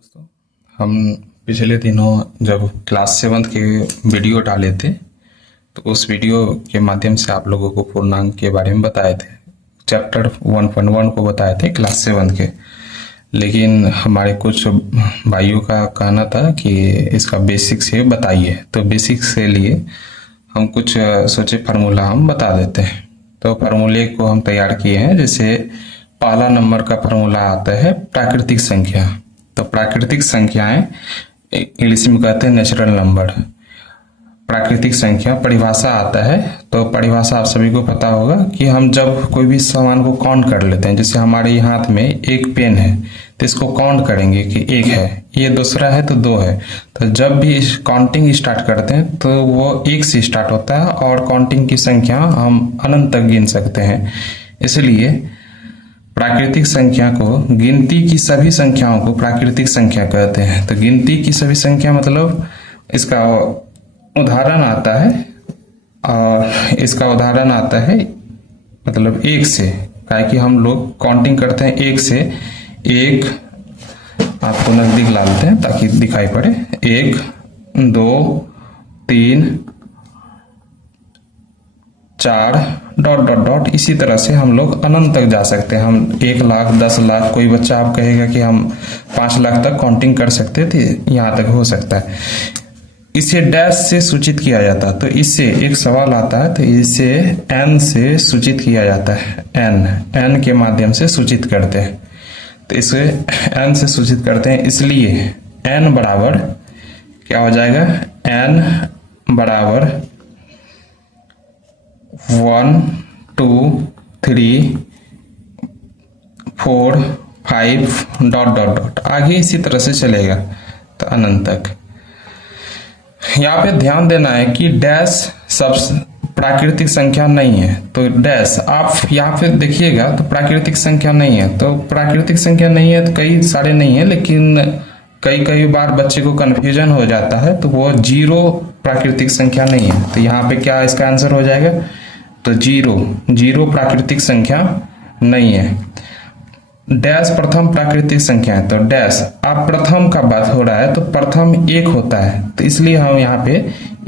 दोस्तों, हम पिछले दिनों जब क्लास 7 के वीडियो डाले थे तो उस वीडियो के माध्यम से आप लोगों को पूर्णांक के बारे में बताए थे। चैप्टर 1.1 को बताए थे क्लास 7 के। लेकिन हमारे कुछ भाइयों का कहना था कि इसका बेसिक से बताइए, तो बेसिक से लिए हम कुछ सोचे फार्मूला हम बता देते हैं। तो फार्मूले को हम तैयार किए हैं। जैसे पहला नंबर का फार्मूला आता है प्राकृतिक संख्या। तो प्राकृतिक संख्याएं इंग्लिश में कहते हैं नेचुरल नंबर। प्राकृतिक संख्या परिभाषा आता है, तो परिभाषा आप सभी को पता होगा कि हम जब कोई भी सामान को काउंट कर लेते हैं, जैसे हमारे हाथ में एक पेन है तो इसको काउंट करेंगे कि एक है, ये दूसरा है तो दो है। तो जब भी काउंटिंग स्टार्ट करते हैं तो वो एक से स्टार्ट होता है और काउंटिंग की संख्या हम अनंत तक गिन सकते हैं। इसलिए प्राकृतिक संख्या को, गिनती की सभी संख्याओं को प्राकृतिक संख्या कहते हैं। तो गिनती की सभी संख्या मतलब इसका उदाहरण आता है, और इसका उदाहरण आता है मतलब एक से, काहे कि हम लोग काउंटिंग करते हैं एक से। एक आपको नजदीक ला लेते हैं ताकि दिखाई पड़े। एक, दो, तीन, चार, डॉट डॉट डॉट, इसी तरह से हम लोग अनंत तक जा सकते हैं। हम 1 लाख, 10 लाख, कोई बच्चा आप कहेगा कि हम 5 लाख तक काउंटिंग कर सकते थे, यहाँ तक हो सकता है। इसे डैश से सूचित किया जाता है। तो इससे एक सवाल आता है, तो इसे एन से सूचित किया जाता है। एन के माध्यम से सूचित करते हैं। तो इसे एन से सूचित करते हैं, इसलिए एन बराबर क्या हो जाएगा? एन बराबर 1, 2, 3, 4, 5 डॉट डॉट डॉट, आगे इसी तरह से चलेगा तो अनंत तक। यहाँ पे ध्यान देना है कि डैश सब प्राकृतिक संख्या नहीं है। तो डैश आप यहाँ पे देखिएगा तो प्राकृतिक संख्या नहीं है। तो प्राकृतिक संख्या नहीं है तो कई सारे नहीं है, लेकिन कई बार बच्चे को कंफ्यूजन हो जाता है, तो वो जीरो प्राकृतिक संख्या नहीं है। तो यहाँ पे क्या इसका आंसर हो जाएगा? तो जीरो प्राकृतिक संख्या नहीं है। डैश प्रथम प्राकृतिक संख्या है। तो डैश आप प्रथम का बात हो रहा है तो प्रथम एक होता है, तो इसलिए हम यहाँ पे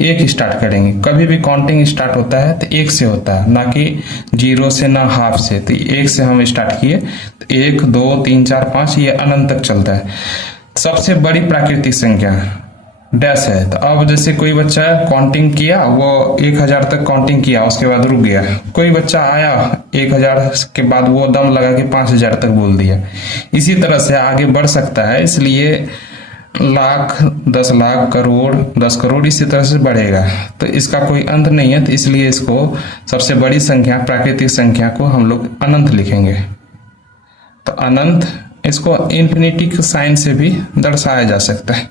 एक स्टार्ट करेंगे। कभी भी काउंटिंग स्टार्ट होता है तो एक से होता है, ना कि जीरो से, ना हाफ से। तो एक से हम स्टार्ट किए, तो 1, 2, 3, 4, 5 ये अनंत तक चलता है। सबसे बड़ी प्राकृतिक संख्या डैश है। तो अब जैसे कोई बच्चा काउंटिंग किया, वो 1000 तक काउंटिंग किया, उसके बाद रुक गया। कोई बच्चा आया 1000 के बाद वो दम लगा के 5000 तक बोल दिया। इसी तरह से आगे बढ़ सकता है, इसलिए लाख, 10 लाख, करोड़, 10 करोड़, इसी तरह से बढ़ेगा। तो इसका कोई अंत नहीं है, तो इसलिए इसको सबसे बड़ी संख्या प्राकृतिक संख्या को हम लोग अनंत लिखेंगे। तो अनंत, इसको इन्फिनिटी के साइन से भी दर्शाया जा सकता है।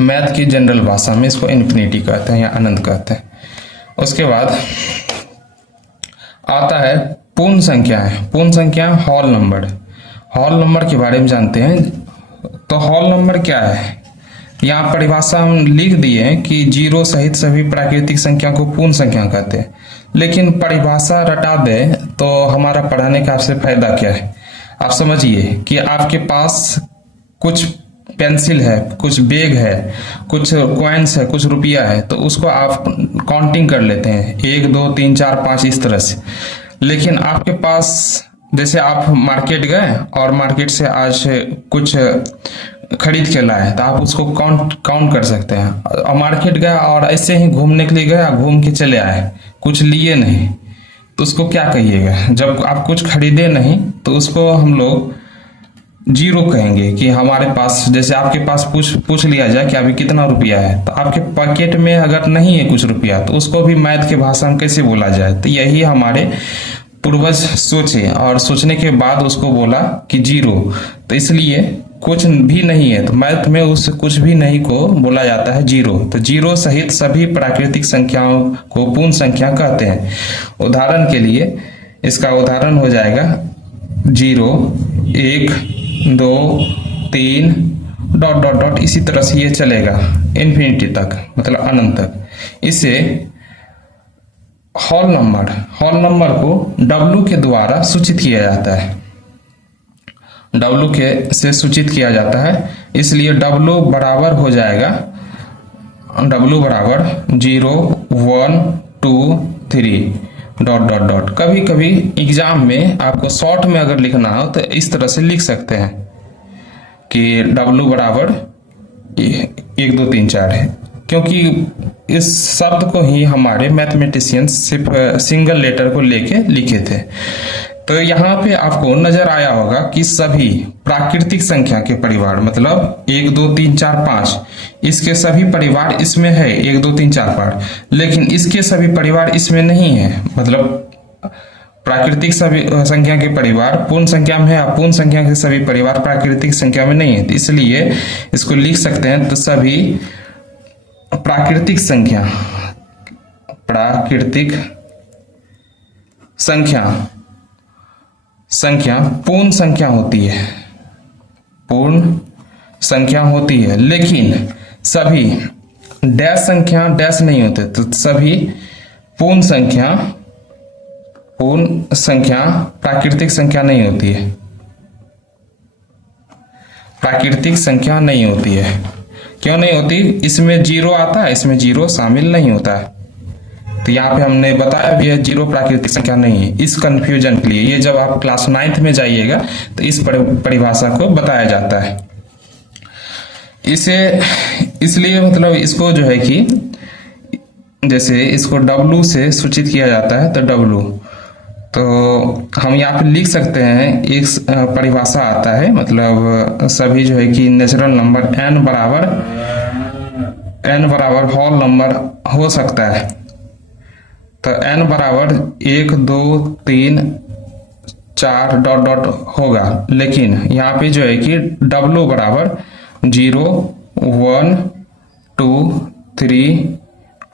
मैथ की जनरल भाषा में इसको इन्फिनिटी कहते हैं या अनंत कहते हैं। उसके बाद आता है पूर्ण संख्या है। पूर्ण संख्या होल नंबर। होल नंबर के बारे में जानते हैं। तो होल नंबर क्या है? यहाँ परिभाषा हम लिख दिए हैं कि जीरो सहित सभी प्राकृतिक संख्या को पूर्ण संख्या कहते हैं। लेकिन परिभाषा रटा दे तो हमारा पढ़ाने का आपसे फायदा क्या है? आप समझिए कि आपके पास कुछ पेंसिल है, कुछ बैग है, कुछ कॉइन्स है, कुछ रुपया है, तो उसको आप काउंटिंग कर लेते हैं 1, 2, 3, 4, 5 इस तरह से। लेकिन आपके पास, जैसे आप मार्केट गए और मार्केट से आज कुछ खरीद के लाए, तो आप उसको काउंट कर सकते हैं। और मार्केट गया और ऐसे ही घूमने के लिए गया, घूम के चले आए, कुछ लिए नहीं, तो उसको क्या कहिएगा? जब आप कुछ खरीदे नहीं तो उसको हम लोग जीरो कहेंगे। कि हमारे पास, जैसे आपके पास पूछ लिया जाए कि अभी कितना रुपया है, तो आपके पॉकेट में अगर नहीं है कुछ रुपया, तो उसको भी मैथ के भाषा में कैसे बोला जाए? तो यही हमारे पूर्वज सोचे, और सोचने के बाद उसको बोला कि जीरो। तो इसलिए कुछ भी नहीं है, तो मैथ में उस कुछ भी नहीं को बोला जाता है जीरो। तो जीरो सहित सभी प्राकृतिक संख्याओं को पूर्ण संख्या कहते हैं। उदाहरण के लिए इसका उदाहरण हो जाएगा 0, 1, 2, 3 डॉट डॉट डॉट, इसी तरह से ये चलेगा इन्फिनिटी तक, मतलब अनंत तक। इसे होल नंबर को W के द्वारा सूचित किया जाता है। W के से सूचित किया जाता है, इसलिए W बराबर हो जाएगा, W बराबर 0 1 2 3 डॉट डॉट डॉट। कभी कभी एग्जाम में आपको शॉर्ट में अगर लिखना हो तो इस तरह से लिख सकते हैं कि W बराबर 1 2 3 4 है, क्योंकि इस शब्द को ही हमारे मैथमेटिशियंस सिर्फ सिंगल लेटर को लेके लिखे थे। तो यहाँ पे आपको नजर आया होगा कि सभी प्राकृतिक संख्या के परिवार, मतलब 1 2 3 4 5, इसके सभी परिवार इसमें है 1 2 3 4 5, लेकिन इसके सभी परिवार इसमें नहीं है। मतलब प्राकृतिक सभी संख्या के परिवार पूर्ण संख्या में है, अपूर्ण संख्या के सभी परिवार प्राकृतिक संख्या में नहीं है, तो इसलिए इसको लिख सकते हैं। तो सभी प्राकृतिक संख्या पूर्ण संख्या होती है, लेकिन सभी डैश संख्या डैश नहीं होते। तो सभी पूर्ण संख्या प्राकृतिक संख्या नहीं होती है, क्यों नहीं होती? इसमें जीरो आता है, इसमें जीरो शामिल नहीं होता है। तो यहाँ पे हमने बताया भी है जीरो प्राकृतिक संख्या नहीं है। इस कंफ्यूजन के लिए, ये जब आप क्लास 9th में जाइएगा तो इस परिभाषा को बताया जाता है। इसलिए मतलब इसको जो है कि जैसे इसको W से सूचित किया जाता है, तो W, तो हम यहाँ पे लिख सकते हैं, एक परिभाषा आता है, मतलब सभी जो है कि नेचुरल नंबर n बराबर होल नंबर हो सकता है। तो n बराबर 1 2 3 4 डॉट डॉट होगा, लेकिन यहाँ पे जो है कि W बराबर 0 1 2 3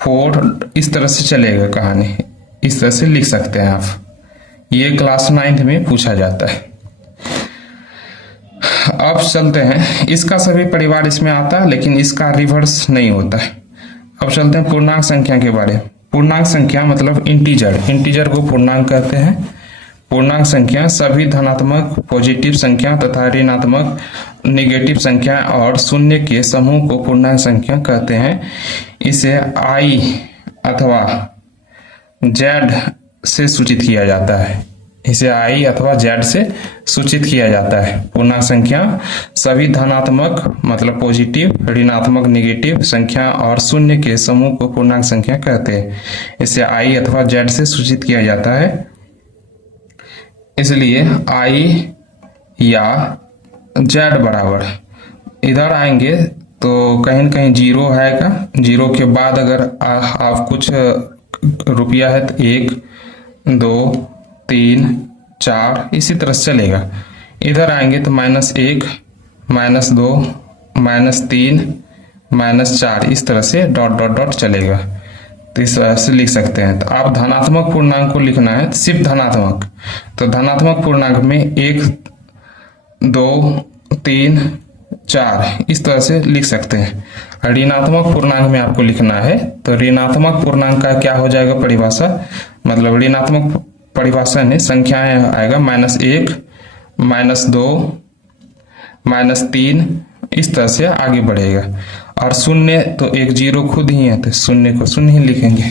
4 इस तरह से चलेगा कहानी, इस तरह से लिख सकते हैं आप। ये क्लास 9th में पूछा जाता है। अब चलते हैं, इसका सभी परिवार इसमें आता है, लेकिन इसका रिवर्स नहीं होता है। अब चलते हैं पूर्णांक संख्या के बारे में। पूर्णांक संख्या मतलब इंटीजर को पूर्णांक कहते हैं। पूर्णांक संख्या सभी धनात्मक पॉजिटिव संख्या तथा ऋणात्मक नेगेटिव संख्या और शून्य के समूह को पूर्णांक संख्या कहते हैं। इसे I अथवा Z से सूचित किया जाता है, पूर्णांक संख्या सभी धनात्मक मतलब पॉजिटिव, ऋणात्मक नेगेटिव संख्या और शून्य के समूह को पूर्णांक संख्या कहते हैं। इसे I अथवा Z से सूचित किया जाता है, इसलिए I या Z बराबर, इधर आएंगे तो कहीं न कहीं जीरो आएगा, जीरो के बाद अगर आप कुछ रुपया है तो 1 2 3 4 इसी तरह से चलेगा। इधर आएंगे तो -1 -2 -3 -4 इस तरह से डॉट डॉट डॉट चलेगा। तो इस तरह से लिख सकते हैं। तो आप धनात्मक पूर्णांक को लिखना है, सिर्फ धनात्मक, तो धनात्मक पूर्णांक में 1 2 3 4 इस तरह से लिख सकते हैं। ऋणात्मक पूर्णांक में आपको लिखना है, तो ऋणात्मक पूर्णांक का क्या हो जाएगा परिभाषा, मतलब ऋणात्मक परिभाषा में संख्याएं आएगा -1 -2 -3 इस तरह से आगे बढ़ेगा। और शून्य तो एक जीरो खुद ही है, तो शून्य को शून्य ही लिखेंगे।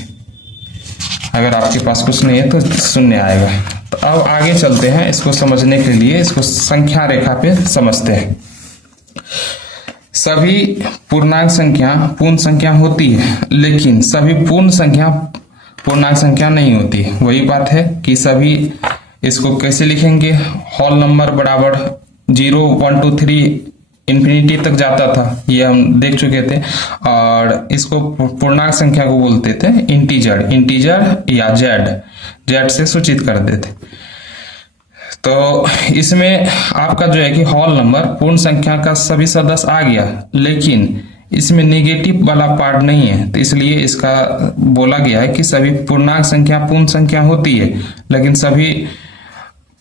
अगर आपके पास कुछ नहीं है तो शून्य आएगा। तो अब आगे चलते हैं, इसको समझने के लिए इसको संख्या रेखा पे समझते हैं। सभी पूर्णांक संख्या पूर्ण संख्या होती है, लेकिन सभी पूर्ण संख्या पूर्णांक संख्या नहीं होती। वही बात है कि सभी, इसको कैसे लिखेंगे, होल नंबर बराबर 0 1 2 3 इन्फिनिटी तक जाता था, ये हम देख चुके थे। और इसको पूर्णांक संख्या को बोलते थे इंटीजर या जेड से सूचित कर देते। तो इसमें आपका जो है कि होल नंबर पूर्ण संख्या का सभी सदस्य आ गया, लेकिन इसमें नेगेटिव वाला पार्ट नहीं है, तो इसलिए इसका बोला गया है कि सभी पूर्णांक संख्या पूर्ण संख्या होती है, लेकिन सभी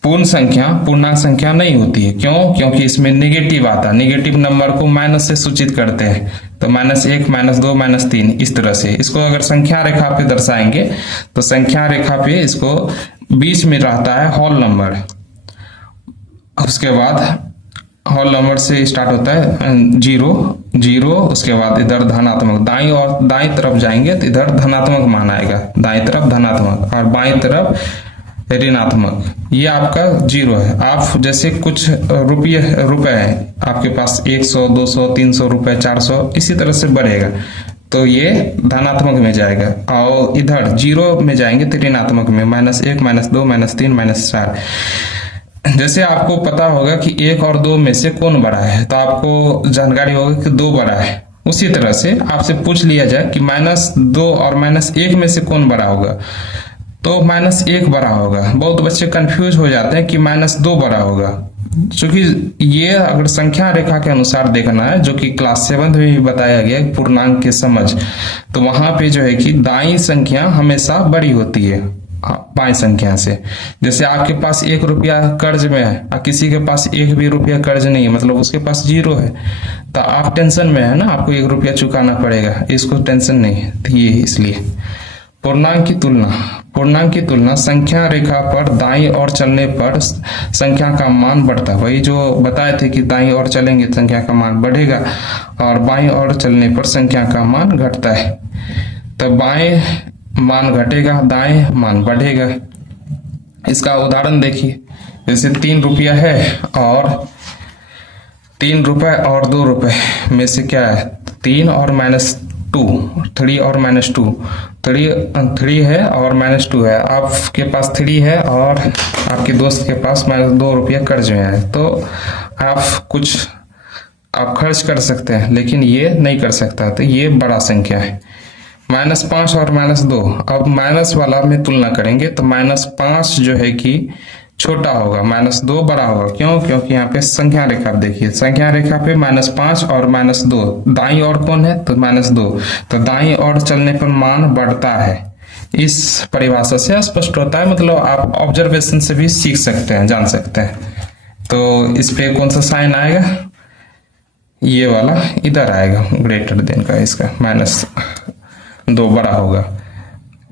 पूर्ण संख्या पूर्णांक संख्या नहीं होती है। क्यों? क्योंकि इसमें नेगेटिव आता है, नेगेटिव नंबर को माइनस से सूचित करते हैं। तो -1 -2 -3 इस तरह से इसको अगर संख्या रेखा पे दर्शाएंगे तो संख्या रेखा पे इसको बीच में रहता है होल नंबर, उसके बाद होल नंबर से स्टार्ट होता है जीरो जीरो, उसके बाद इधर धनात्मक, दाईं और दाईं तरफ जाएंगे तो इधर धनात्मक मान आएगा, दाईं तरफ धनात्मक और बाईं तरफ ऋणात्मक। ये आपका जीरो है। आप जैसे कुछ रुपए है आपके पास, 100 200 300 रुपए 400, इसी तरह से बढ़ेगा तो ये धनात्मक में जाएगा, और इधर जीरो में जाएंगे तो ऋणात्मक में, -1 -2 -3 -4। जैसे आपको पता होगा कि 1 और 2 में से कौन बड़ा है, तो आपको जानकारी होगा कि 2 बड़ा है। उसी तरह से आपसे पूछ लिया जाए कि -2 और -1 में से कौन बड़ा होगा, तो -1 बड़ा होगा। बहुत बच्चे कंफ्यूज हो जाते हैं कि -2 बड़ा होगा, क्योंकि ये अगर संख्या रेखा के अनुसार देखना है, जो कि क्लास 7 में भी बताया गया है पूर्णांक के समझ, तो वहां पे जो है कि दाईं संख्या हमेशा बड़ी होती है बाईं संख्या से। जैसे आपके पास 1 रुपया कर्ज में है और किसी के पास 1 भी रुपया कर्ज नहीं है, मतलब उसके पास जीरो है, तो आप टेंशन में है ना, आपको 1 रुपया चुकाना पड़ेगा, इसको टेंशन नहीं है। तो ये इसलिए पूर्णांक की तुलना संख्या रेखा पर दाईं ओर चलने पर संख्या का मान बढ़ता है। वही जो बताए थे कि दाईं ओर चलेंगे संख्या का मान बढ़ेगा और बाईं ओर चलने पर संख्या का मान घटता है। तो बाएं मान घटेगा, दाएं मान बढ़ेगा। इसका उदाहरण देखिए, जैसे 3 रुपया है और 3 रुपए और 2 रुपए में से क्या है, 3 और -2, 3 और -2, 3 है और -2 है। आपके पास 3 है और आपके दोस्त के पास -2 रुपया कर्ज में है, तो आप खर्च कर सकते हैं, लेकिन ये नहीं कर सकता, तो ये बड़ा संख्या है। -5 और -2, अब माइनस वाला में तुलना करेंगे तो -5 जो है कि छोटा होगा, -2 बड़ा होगा। क्यों? क्योंकि यहाँ पे संख्या रेखा देखिए, संख्या रेखा पे -5 और -2, दाईं ओर कौन है तो -2, तो दाईं ओर चलने पर मान बढ़ता है। इस परिभाषा से स्पष्ट होता है, मतलब आप ऑब्जर्वेशन से भी सीख सकते हैं, जान सकते हैं। तो इस पे कौन सा साइन आएगा, ये वाला इधर आएगा, ग्रेटर देन का, इसका -2 बड़ा होगा।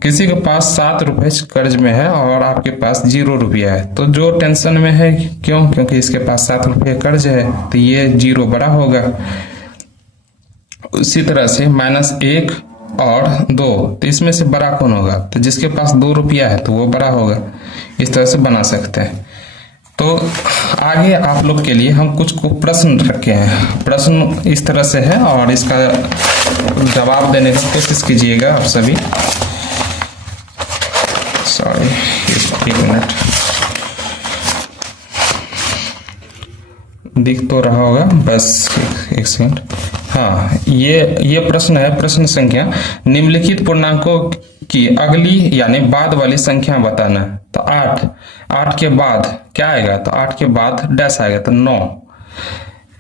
किसी के पास 7 रुपए कर्ज में है और आपके पास 0 रुपया है, तो जो टेंशन में है, क्यों? क्योंकि इसके पास 7 रुपये कर्ज है, तो ये 0 बड़ा होगा। उसी तरह से -1 और 2, तो इसमें से बड़ा कौन होगा, तो जिसके पास 2 रुपया है तो वो बड़ा होगा। इस तरह से बना सकते हैं। तो आगे आप लोग के लिए हम कुछ प्रश्न रखे हैं। प्रश्न इस तरह से है और इसका जवाब देने की कोशिश कीजिएगा आप सभी। सॉरी, 1 मिनट, दिख तो रहा होगा, बस 1 सेकंड। हाँ, ये प्रश्न है, प्रश्न संख्या, निम्नलिखित पूर्णांकों की अगली यानी बाद वाली संख्या बताना। तो 8 के बाद क्या आएगा, तो 8 के बाद डैश आएगा तो 9।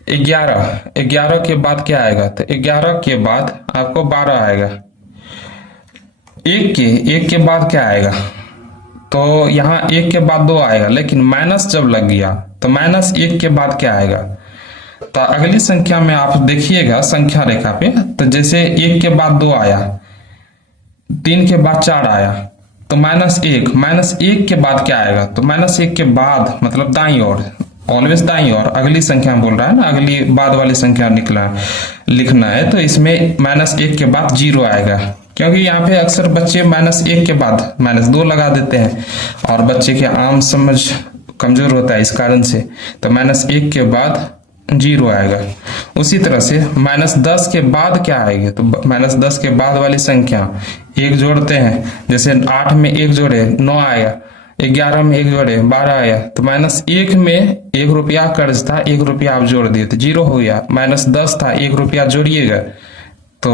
11 के बाद क्या आएगा, तो 11 के बाद आपको 12 आएगा। 1 के बाद क्या आएगा, तो यहाँ 1 के बाद 2 आएगा, लेकिन माइनस जब लग गया तो -1 के बाद क्या आएगा, तो अगली संख्या में आप देखिएगा संख्या रेखा पे, तो जैसे 1 के बाद 2 आया, 3 के बाद 4 आया, तो -1 के बाद क्या आएगा, तो -1 के बाद मतलब दाईं ओर, ऑलवेज दाईं ओर अगली संख्या बोल रहा है ना, अगली बाद वाली संख्या लिखना है, तो इसमें -1 के बाद 0 आएगा। क्योंकि यहाँ पे अक्सर बच्चे -1 के बाद -2 लगा देते हैं और बच्चे के आम समझ कमजोर होता है इस कारण से, तो -1 के बाद 0 आएगा। उसी तरह से -10 के बाद क्या आएगी, तो -10 के बाद वाली संख्या 1 जोड़ते हैं, जैसे 8 में 1 जोड़े 9 आया, 11 में 1 जोड़े 12 आया, तो -1 में 1 रुपया कर्ज था, 1 रुपया आप जोड़ दिए तो 0 हो गया। -10 था, 1 रुपया जोड़िएगा तो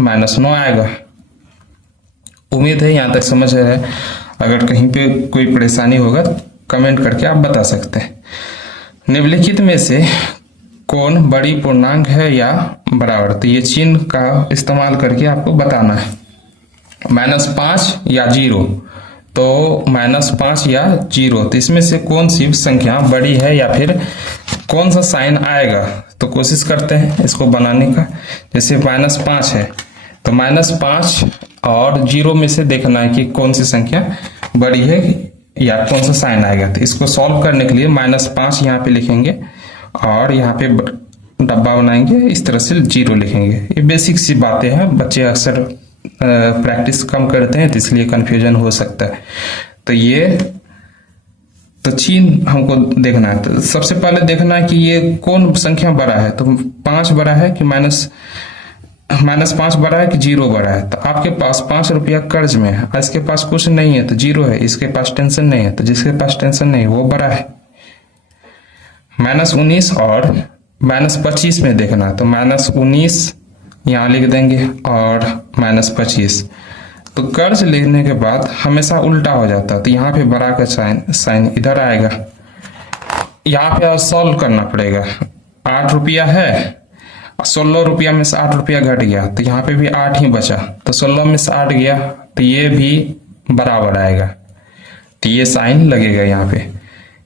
-9 आएगा। उम्मीद है यहाँ तक समझ है। अगर कहीं पे कोई परेशानी होगा तो कमेंट करके आप बता सकते हैं। निम्नलिखित में से कौन बड़ी पूर्णांक है या बराबर, तो ये चिन्ह का इस्तेमाल करके आपको बताना है। -5 या 0, तो -5 या 0, तो इसमें से कौन सी संख्या बड़ी है या फिर कौन सा साइन आएगा, तो कोशिश करते हैं इसको बनाने का। जैसे -5 है तो -5 और 0 में से देखना है कि कौन सी संख्या बड़ी है या कौन सा साइन आएगा। तो इसको सॉल्व करने के लिए -5 यहाँ पे लिखेंगे और यहाँ पे डब्बा बनाएंगे, इस तरह से 0 लिखेंगे। ये बेसिक सी बातें हैं, बच्चे अक्सर प्रैक्टिस कम करते हैं तो इसलिए कन्फ्यूजन हो सकता है। तो ये तो चिन्ह हमको देखना है। तो सबसे पहले देखना है कि ये कौन संख्या बड़ा है। तो 5 बड़ा है कि -5 बड़ा है कि 0 बड़ा है। तो आपके पास 5 रुपया कर्ज में है, इसके पास कुछ नहीं है तो 0 है, इसके पास टेंशन नहीं है। तो जिसके पास टेंशन नहीं वो बड़ा है। -19 और -25 में देखना है। तो -19 यहाँ लिख देंगे और -25। तो कर्ज लेने के बाद हमेशा उल्टा हो जाता है। तो यहाँ पे बड़ा का साइन इधर आएगा। यहाँ पे और सॉल्व करना पड़ेगा। 8 रुपया है, 16 रुपया में से 8 रुपया घट गया तो यहाँ पे भी 8 ही बचा। तो 16 में से 8 गया तो ये भी बराबर आएगा। तो ये साइन लगेगा यहाँ पे।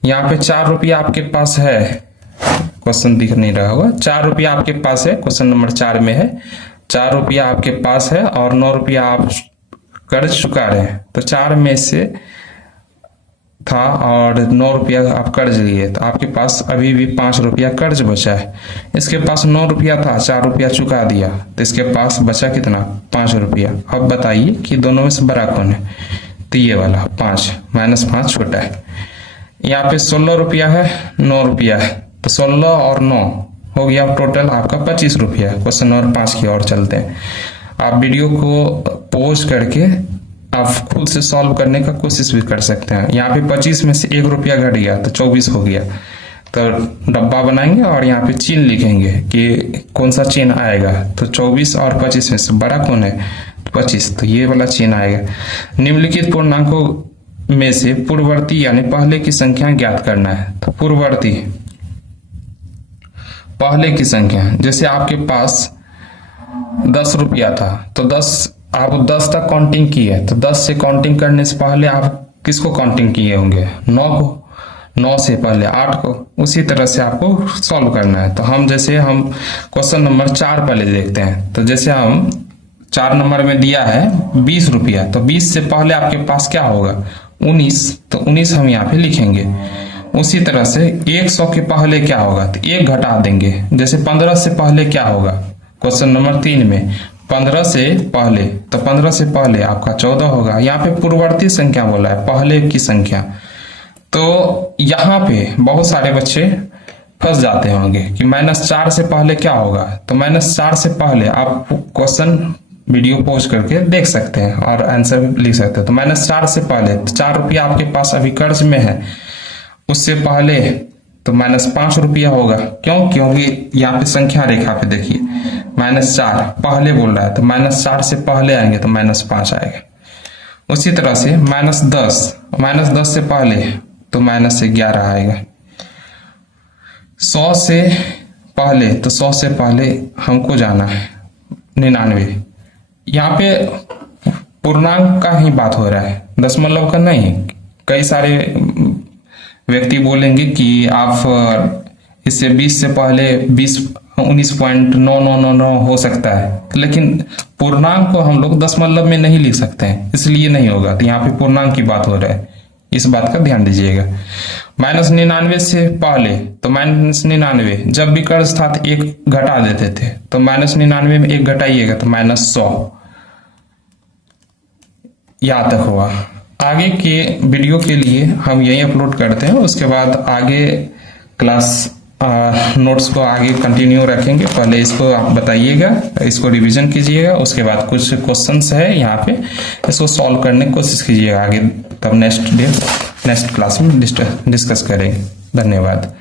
यहाँ पे 4 रुपया आपके पास है, क्वेश्चन दिख नहीं रहा होगा। 4 रुपया आपके पास है, क्वेश्चन नंबर 4 में है। 4 रुपया आपके पास है और 9 रुपया आप कर्ज चुका रहे हैं। तो 4 में से था और 9 रुपया आप कर्ज लिए, तो आपके पास अभी भी 5 रुपया कर्ज बचा है। इसके पास 9 रुपया था, 4 रुपया चुका दिया तो इसके पास बचा कितना, 5 रुपया। अब बताइए कि दोनों में से बड़ा कौन है। तो ये वाला 5, -5 छोटा है। यहाँ पे 16 रुपया है, 9 रुपया है। तो 16 और 9 हो गया टोटल आपका 25 रुपया। क्वेश्चन नंबर 5 की ओर चलते हैं। आप वीडियो को पॉज करके आप खुद से सॉल्व करने का कोशिश भी कर सकते हैं। यहाँ पे 25 में से 1 रुपया घट गया तो 24 हो गया। तो डब्बा बनाएंगे और यहाँ पे चिन्ह लिखेंगे कि कौन सा चिन्ह आएगा। तो 24 और 25 में से बड़ा कौन है, 25। तो ये वाला चिन्ह आएगा। निम्नलिखित पूर्णांकों में से पूर्ववर्ती यानी पहले की संख्या ज्ञात करना है। तो पूर्ववर्ती पहले की संख्या, जैसे आपके पास 10 रुपया था तो 10 आप 10 तक काउंटिंग किए। तो 10 से काउंटिंग करने से पहले आप किसको काउंटिंग किए होंगे, 9 को। 9 से पहले 8 को। उसी तरह से आपको सॉल्व करना है। तो हम क्वेश्चन नंबर 4 पहले देखते हैं। तो जैसे हम 4 नंबर में दिया है 20 रुपया, तो 20 से पहले आपके पास क्या होगा, 19। तो 19 हम यहाँ पे लिखेंगे। उसी तरह से 100 के पहले क्या होगा, तो 1 घटा देंगे। जैसे 15 से पहले क्या होगा, क्वेश्चन नंबर 3 में 15 से पहले, तो 15 से पहले आपका 14 होगा। यहाँ पे पूर्ववर्ती संख्या बोला है, पहले की संख्या। तो यहाँ पे बहुत सारे बच्चे फंस जाते होंगे कि -4 से पहले क्या होगा। तो -4 से पहले आप क्वेश्चन वीडियो पॉज करके देख सकते हैं और आंसर लिख सकते हैं। तो -4 से पहले तो 4 रुपया आपके पास अभी कर्ज में है, उससे पहले तो -5 रुपया होगा। क्यों, क्योंकि यहाँ पे संख्या रेखा पे देखिए -4 पहले बोल रहा है। तो -4 से पहले आएंगे तो -5 आएगा। उसी तरह से -10 से पहले तो -11 आएगा। 100 से पहले, तो 100 से पहले हमको जाना है 99। यहाँ पे पूर्णांक का ही बात हो रहा है, दशमलव का नहीं। कई सारे व्यक्ति बोलेंगे कि आप इससे 20 से पहले 19.9999 हो सकता है, लेकिन पूर्णांक को हम लोग दशमलव में नहीं लिख सकते हैं, इसलिए नहीं होगा। तो यहाँ पे पूर्णांक की बात हो रहा है, इस बात का ध्यान दीजिएगा। -99 से पहले, तो -99 जब भी कर्ज था तो 1 घटा देते थे। तो -99 में 1 घटाइएगा तो -100। यहाँ तक हुआ। आगे के वीडियो के लिए हम यही अपलोड करते हैं, उसके बाद आगे क्लास नोट्स को आगे कंटिन्यू रखेंगे। पहले इसको आप बताइएगा, इसको रिवीजन कीजिएगा, उसके बाद कुछ क्वेश्चंस है यहाँ पे, इसको सॉल्व करने की कोशिश कीजिएगा आगे। तब नेक्स्ट क्लास में डिस्कस करेंगे। धन्यवाद।